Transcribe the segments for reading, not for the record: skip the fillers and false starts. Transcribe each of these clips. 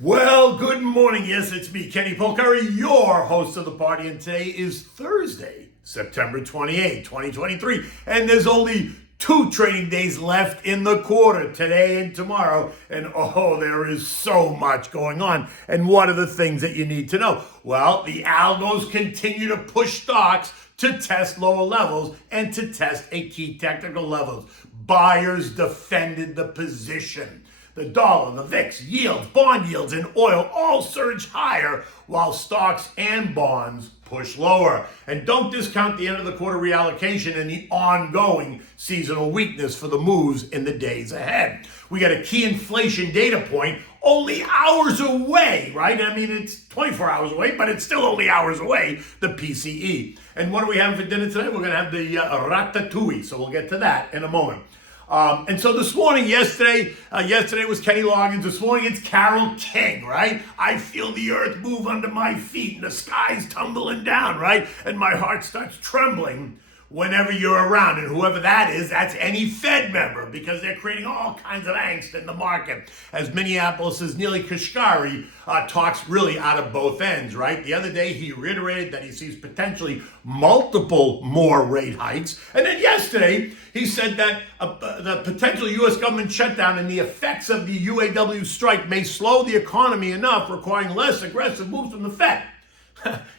Well, good morning. Yes, it's me, Kenny Polcari, your host of the party, and today is Thursday, September 28, 2023, and there's only 2 trading days left in the quarter, today and tomorrow, and oh, there is so much going on. And what are the things that you need to know? Well, the algos continue to push stocks to test lower levels and to test a key technical levels. Buyers defended the position. The dollar, the VIX, yields, bond yields, and oil all surge higher while stocks and bonds push lower. And don't discount the end of the quarter reallocation and the ongoing seasonal weakness for the moves in the days ahead. We got a key inflation data point only hours away, right? I mean, it's 24 hours away, but it's still only hours away, the PCE. And what are we having for dinner today? We're going to have the Ratatouille, so we'll get to that in a moment. And so this morning, yesterday was Kenny Loggins. This morning it's Carol King, right? I feel the earth move under my feet and the sky's tumbling down, right? And my heart starts trembling whenever you're around. And whoever that is, that's any Fed member, because they're creating all kinds of angst in the market. As Minneapolis' Neely Kashkari talks really out of both ends, right? The other day he reiterated that he sees potentially multiple more rate hikes. And then yesterday he said that the potential U.S. government shutdown and the effects of the UAW strike may slow the economy enough, requiring less aggressive moves from the Fed.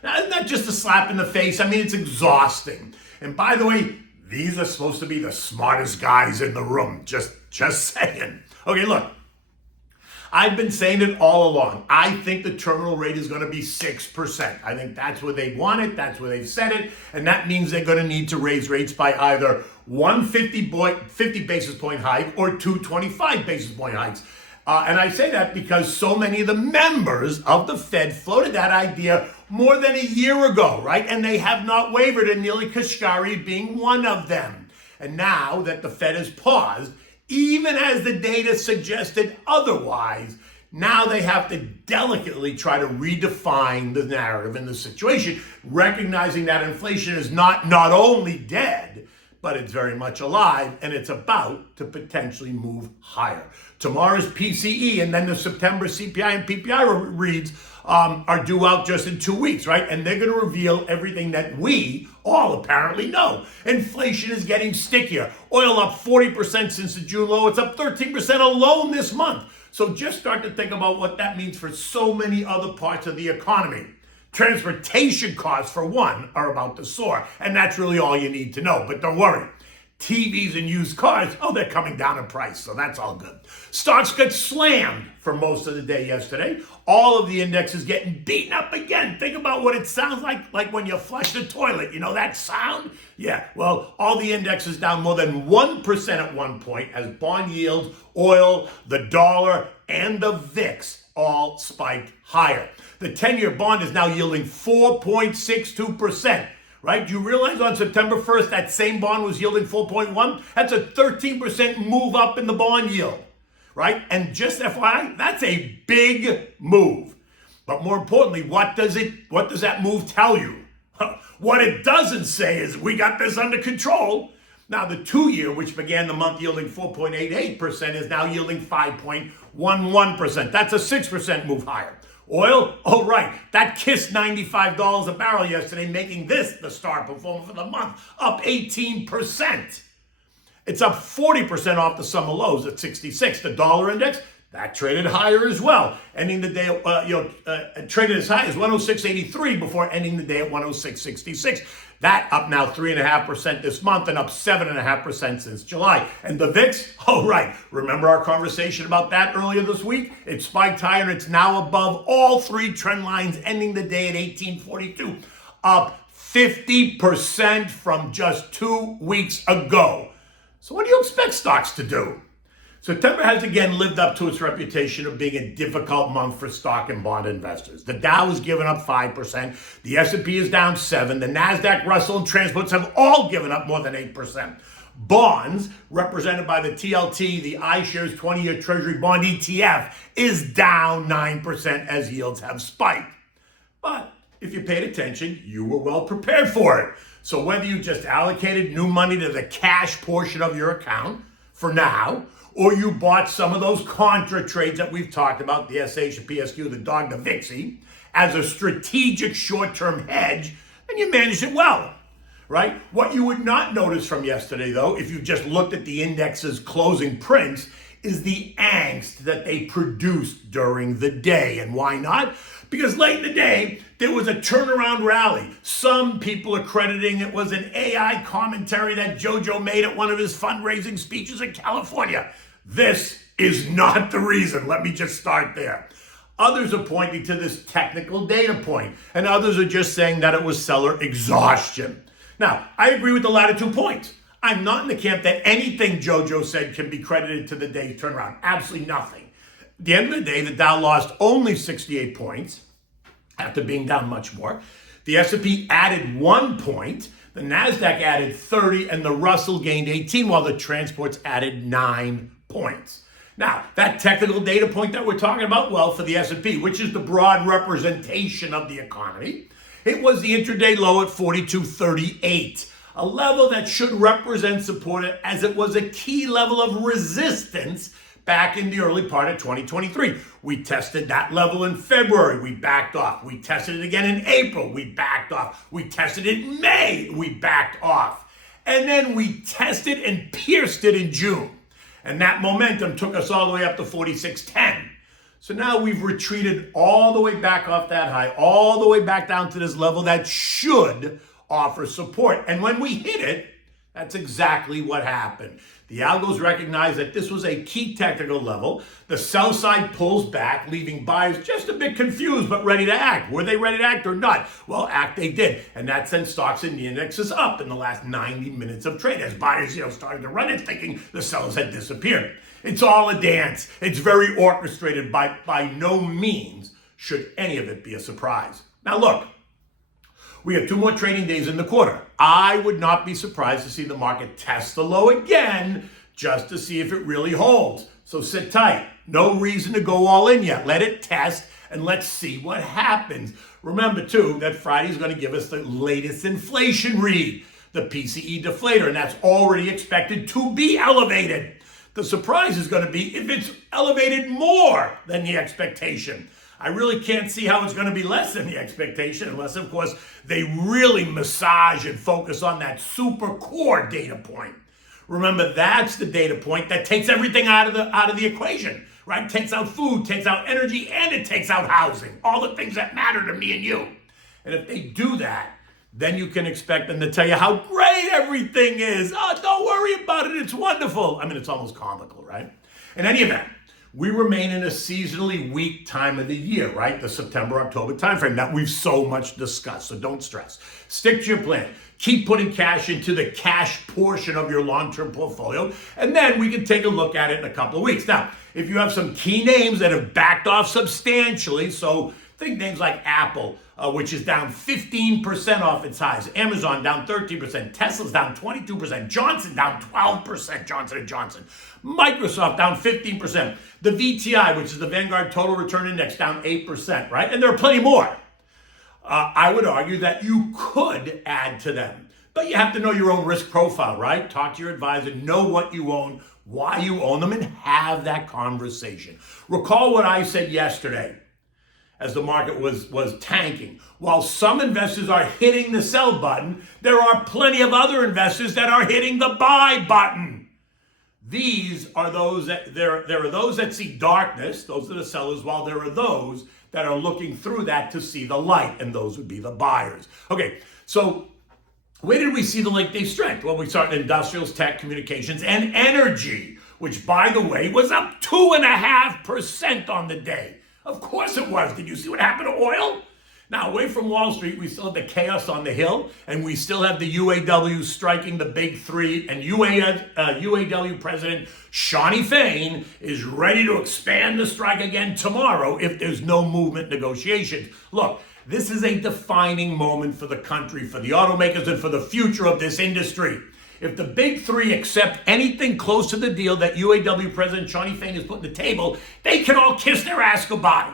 Not just a slap in the face. I mean, it's exhausting. And by the way, these are supposed to be the smartest guys in the room. Just saying. Okay, look. I've been saying it all along. I think the terminal rate is going to be 6%. I think that's where they want it. That's where they've set it. And that means they're going to need to raise rates by either 50 basis point hike or 25 basis point hikes. And I say that because so many of the members of the Fed floated that idea more than a year ago, right? And they have not wavered, and Neely Kashkari being one of them. And now that the Fed has paused, even as the data suggested otherwise, now they have to delicately try to redefine the narrative in the situation, recognizing that inflation is not only dead, but it's very much alive, and it's about to potentially move higher. Tomorrow's PCE and then the September CPI and PPI reads are due out just in 2 weeks, right? And they're going to reveal everything that we all apparently know. Inflation is getting stickier. Oil up 40% since the June low. It's up 13% alone this month. So just start to think about what that means for so many other parts of the economy. Transportation costs, for one, are about to soar, and that's really all you need to know. But don't worry. TVs and used cars, they're coming down in price, so that's all good. Stocks got slammed for most of the day yesterday. All of the indexes getting beaten up again. Think about what it sounds like when you flush the toilet. You know that sound? Yeah, well, all the indexes down more than 1% at one point as bond yields, oil, the dollar, and the VIX all spiked higher. The 10-year bond is now yielding 4.62%. Right? Do you realize on September 1st that same bond was yielding 4.1? That's a 13% move up in the bond yield, right? And just FYI, that's a big move. But more importantly, what does that move tell you? What it doesn't say is we got this under control. Now the 2-year, which began the month yielding 4.88%, is now yielding 5.11%. That's a 6% move higher. Oil, right, that kissed $95 a barrel yesterday, making this the star performer for the month, up 18%. It's up 40% off the summer lows at 66. The dollar index, that traded higher as well, ending the day traded as high as 106.83 before ending the day at 106.66. That up now 3.5% this month and up 7.5% since July. And the VIX, right, remember our conversation about that earlier this week? It spiked higher and it's now above all 3 trend lines, ending the day at 1842, up 50% from just 2 weeks ago. So what do you expect stocks to do? September has again lived up to its reputation of being a difficult month for stock and bond investors. The Dow has given up 5%, the S&P is down 7%, the NASDAQ, Russell, and transports have all given up more than 8%. Bonds, represented by the TLT, the iShares 20-year Treasury Bond ETF, is down 9% as yields have spiked. But if you paid attention, you were well prepared for it. So whether you just allocated new money to the cash portion of your account for now, or you bought some of those contra trades that we've talked about, the SH, the PSQ, the DOG, the VIXI, as a strategic short-term hedge, and you managed it well, right? What you would not notice from yesterday, though, if you just looked at the index's closing prints, is the angst that they produced during the day. And why not? Because late in the day, there was a turnaround rally. Some people are crediting it was an AI commentary that JoJo made at one of his fundraising speeches in California. This is not the reason. Let me just start there. Others are pointing to this technical data point, and others are just saying that it was seller exhaustion. Now, I agree with the latter 2 points. I'm not in the camp that anything JoJo said can be credited to the day's turnaround. Absolutely nothing. At the end of the day, the Dow lost only 68 points after being down much more. The S&P added 1 point, the NASDAQ added 30, and the Russell gained 18, while the transports added 9 points. Now, that technical data point that we're talking about, well, for the S&P, which is the broad representation of the economy, it was the intraday low at 42.38, a level that should represent support as it was a key level of resistance back in the early part of 2023. We tested that level in February, we backed off. We tested it again in April, we backed off. We tested it in May, we backed off. And then we tested and pierced it in June. And that momentum took us all the way up to 46.10. So now we've retreated all the way back off that high, all the way back down to this level that should offer support. And when we hit it, that's exactly what happened. The algos recognize that this was a key technical level. The sell side pulls back, leaving buyers just a bit confused but ready to act. Were they ready to act or not? Well, act they did. And that sent stocks in the indexes up in the last 90 minutes of trade as buyers, started to run it thinking the sellers had disappeared. It's all a dance. It's very orchestrated. By no means should any of it be a surprise. Now look, we have 2 more trading days in the quarter. I would not be surprised to see the market test the low again just to see if it really holds. So sit tight. No reason to go all in yet. Let it test and let's see what happens. Remember too that Friday is going to give us the latest inflation read, the PCE deflator, and that's already expected to be elevated. The surprise is going to be if it's elevated more than the expectation. I really can't see how it's going to be less than the expectation unless, of course, they really massage and focus on that super core data point. Remember, that's the data point that takes everything out of the equation, right? Takes out food, takes out energy, and it takes out housing. All the things that matter to me and you. And if they do that, then you can expect them to tell you how great everything is. Oh, don't worry about it. It's wonderful. I mean, it's almost comical, right? In any event, we remain in a seasonally weak time of the year, right? The September-October timeframe that we've so much discussed, so don't stress. Stick to your plan. Keep putting cash into the cash portion of your long-term portfolio, and then we can take a look at it in a couple of weeks. Now, if you have some key names that have backed off substantially, so think names like Apple, which is down 15% off its highs. Amazon down 13%. Tesla's down 22%. Johnson down 12%. Johnson & Johnson. Microsoft down 15%. The VTI, which is the Vanguard Total Return Index, down 8%, right? And there are plenty more. I would argue that you could add to them. But you have to know your own risk profile, right? Talk to your advisor, know what you own, why you own them, and have that conversation. Recall what I said yesterday as the market was tanking. While some investors are hitting the sell button, there are plenty of other investors that are hitting the buy button. These are those that there are those that see darkness, those are the sellers, while there are those that are looking through that to see the light, and those would be the buyers. Okay, so where did we see the late day strength? Well, we saw it in industrials, tech, communications, and energy, which, by the way, was up 2.5% on the day. Of course it was. Did you see what happened to oil? Now, away from Wall Street, we still have the chaos on the Hill, and we still have the UAW striking the big three, and UAW President Shawnee Fain is ready to expand the strike again tomorrow if there's no movement negotiations. Look, this is a defining moment for the country, for the automakers, and for the future of this industry. If the big three accept anything close to the deal that UAW President Shawnee Fain has put on the table, they can all kiss their ass goodbye,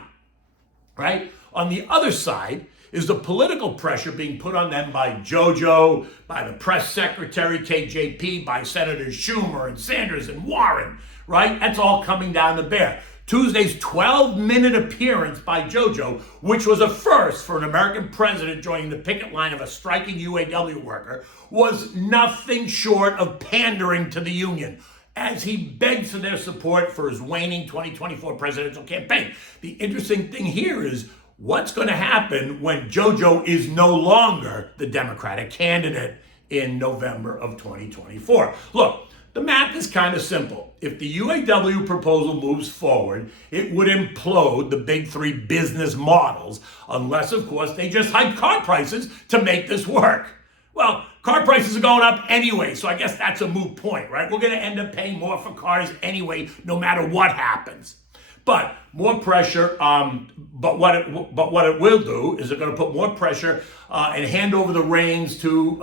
right? On the other side is the political pressure being put on them by JoJo, by the press secretary, KJP, by Senators Schumer and Sanders and Warren, right? That's all coming down the bear. Tuesday's 12-minute appearance by JoJo, which was a first for an American president joining the picket line of a striking UAW worker, was nothing short of pandering to the union as he begs for their support for his waning 2024 presidential campaign. The interesting thing here is what's going to happen when JoJo is no longer the Democratic candidate in November of 2024. Look, the math is kind of simple. If the UAW proposal moves forward, it would implode the big three business models, unless, of course, they just hike car prices to make this work. Well, car prices are going up anyway, so I guess that's a moot point, right? We're going to end up paying more for cars anyway, no matter what happens. But more pressure, but what it will do is it's going to put more pressure and hand over the reins to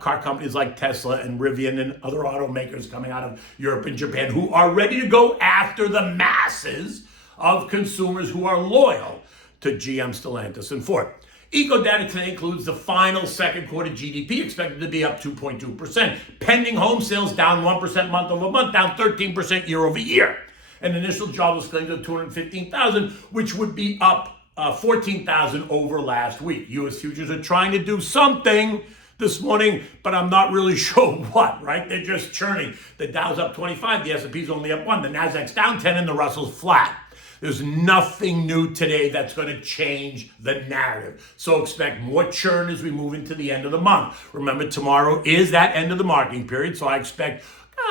car companies like Tesla and Rivian and other automakers coming out of Europe and Japan who are ready to go after the masses of consumers who are loyal to GM, Stellantis, and Ford. Eco data today includes the final second quarter GDP expected to be up 2.2%. Pending home sales down 1% month over month, down 13% year over year. An initial jobless claims of 215,000, which would be up 14,000 over last week. U.S. futures are trying to do something this morning, but I'm not really sure what, right? They're just churning. The Dow's up 25, the S&P's only up 1, the Nasdaq's down 10, and the Russell's flat. There's nothing new today that's going to change the narrative. So expect more churn as we move into the end of the month. Remember, tomorrow is that end of the marketing period, so I expect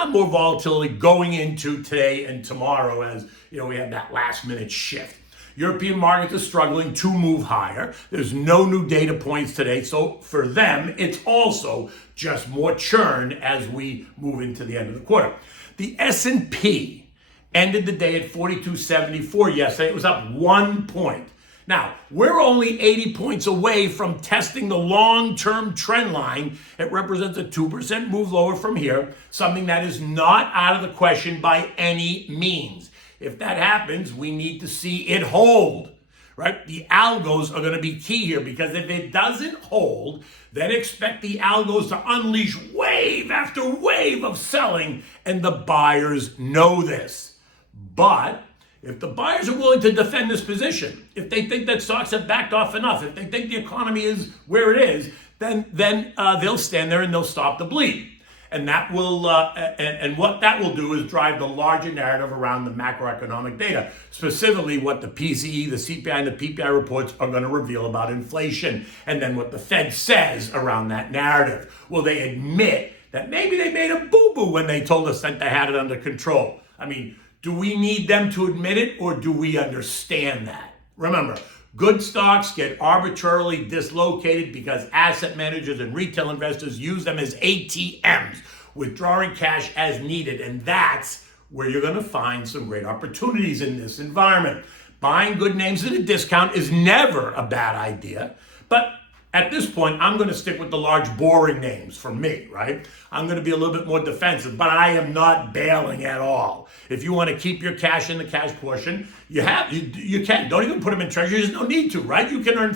more volatility going into today and tomorrow as we have that last minute shift. European markets are struggling to move higher. There's no new data points today, so for them, it's also just more churn as we move into the end of the quarter. The S&P ended the day at 4274 yesterday. It was up 1 point. Now, we're only 80 points away from testing the long-term trend line. It represents a 2% move lower from here, something that is not out of the question by any means. If that happens, we need to see it hold, right? The algos are going to be key here because if it doesn't hold, then expect the algos to unleash wave after wave of selling, and the buyers know this. But if the buyers are willing to defend this position, if they think that stocks have backed off enough, if they think the economy is where it is, then they'll stand there and they'll stop the bleed. And that will, and what that will do is drive the larger narrative around the macroeconomic data, specifically what the PCE, the CPI, and the PPI reports are going to reveal about inflation, and then what the Fed says around that narrative. Will they admit that maybe they made a boo-boo when they told us that they had it under control? I mean, do we need them to admit it, or do we understand that? Remember, good stocks get arbitrarily dislocated because asset managers and retail investors use them as ATMs, withdrawing cash as needed. And that's where you're going to find some great opportunities in this environment. Buying good names at a discount is never a bad idea, but at this point, I'm going to stick with the large, boring names for me, right? I'm going to be a little bit more defensive, but I am not bailing at all. If you want to keep your cash in the cash portion, you can. Don't even put them in treasury. There's no need to, right? You can earn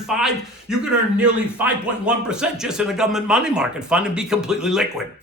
nearly 5.1% just in a government money market fund and be completely liquid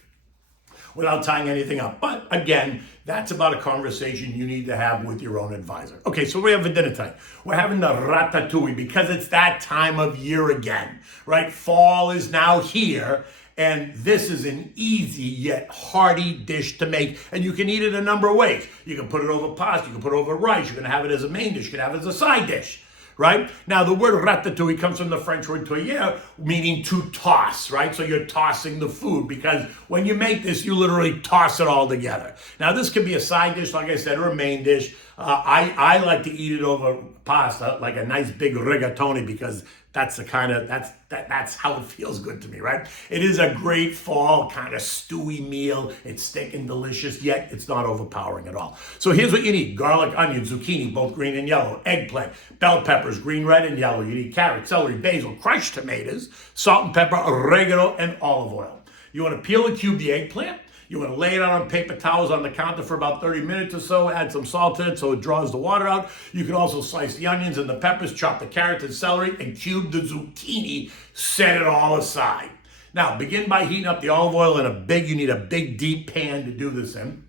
without tying anything up. But again, that's about a conversation you need to have with your own advisor. Okay, so we have a dinner tonight. We're having the Ratatouille because it's that time of year again, right? Fall is now here, and this is an easy yet hearty dish to make, and you can eat it a number of ways. You can put it over pasta, you can put it over rice, you can have it as a main dish, you can have it as a side dish. Right? Now, the word ratatouille comes from the French word touiller, meaning to toss, right? So you're tossing the food because when you make this, you literally toss it all together. Now, this could be a side dish, like I said, or a main dish. I like to eat it over pasta, like a nice big rigatoni, because that's the kind of, that's how it feels good to me, right? It is a great fall kind of stewy meal. It's thick and delicious, yet it's not overpowering at all. So here's what you need: garlic, onion, zucchini, both green and yellow, eggplant, bell peppers, green, red, and yellow. You need carrot, celery, basil, crushed tomatoes, salt and pepper, oregano, and olive oil. You want to peel and cube the eggplant. You want to lay it out on paper towels on the counter for about 30 minutes or so. Add some salt to it so it draws the water out. You can also slice the onions and the peppers, chop the carrots and celery, and cube the zucchini. Set it all aside. Now, begin by heating up the olive oil in you need a big, deep pan to do this in.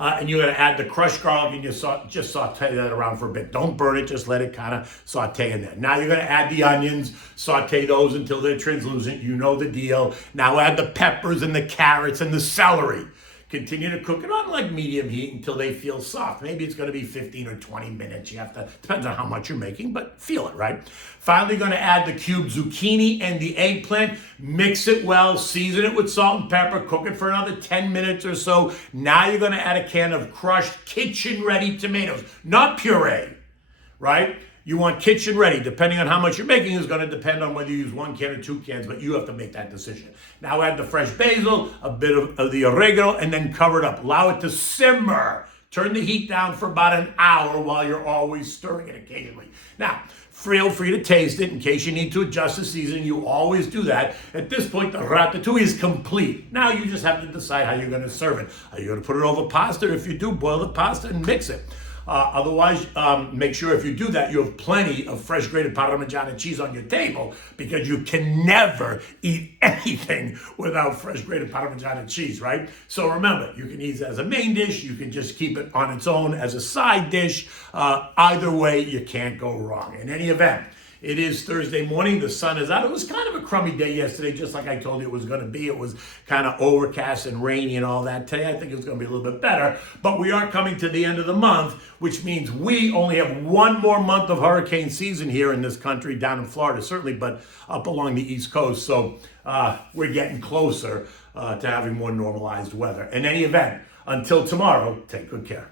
and you're going to add the crushed garlic, and you just saute that around for a bit. Don't burn it, just let it kind of saute in there. Now you're going to add the onions, saute those until they're translucent. You know the deal. Now add the peppers and the carrots and the celery. Continue to cook it on like medium heat until they feel soft. Maybe it's going to be 15 or 20 minutes. You have to, depends on how much you're making, but feel it, right? Finally, going to add the cubed zucchini and the eggplant. Mix it well, season it with salt and pepper, cook it for another 10 minutes or so. Now you're going to add a can of crushed kitchen-ready tomatoes, not puree, right? You want kitchen ready. Depending on how much you're making is going to depend on whether you use 1 can or 2 cans, but you have to make that decision. Now add the fresh basil, a bit of the oregano, and then cover it up. Allow it to simmer. Turn the heat down for about an hour while you're always stirring it occasionally. Now, feel free to taste it in case you need to adjust the seasoning. You always do that. At this point, the ratatouille is complete. Now you just have to decide how you're going to serve it. Are you going to put it over pasta? If you do, boil the pasta and mix it. Otherwise, make sure if you do that, you have plenty of fresh grated Parmesan cheese on your table, because you can never eat anything without fresh grated Parmesan cheese, right? So remember, you can eat it as a main dish. You can just keep it on its own as a side dish. Either way, you can't go wrong. In any event, it is Thursday morning. The sun is out. It was kind of a crummy day yesterday, just like I told you it was going to be. It was kind of overcast and rainy and all that. Today, I think it's going to be a little bit better. But we are coming to the end of the month, which means we only have one more month of hurricane season here in this country, down in Florida, certainly, but up along the East Coast. So we're getting closer to having more normalized weather. In any event, until tomorrow, take good care.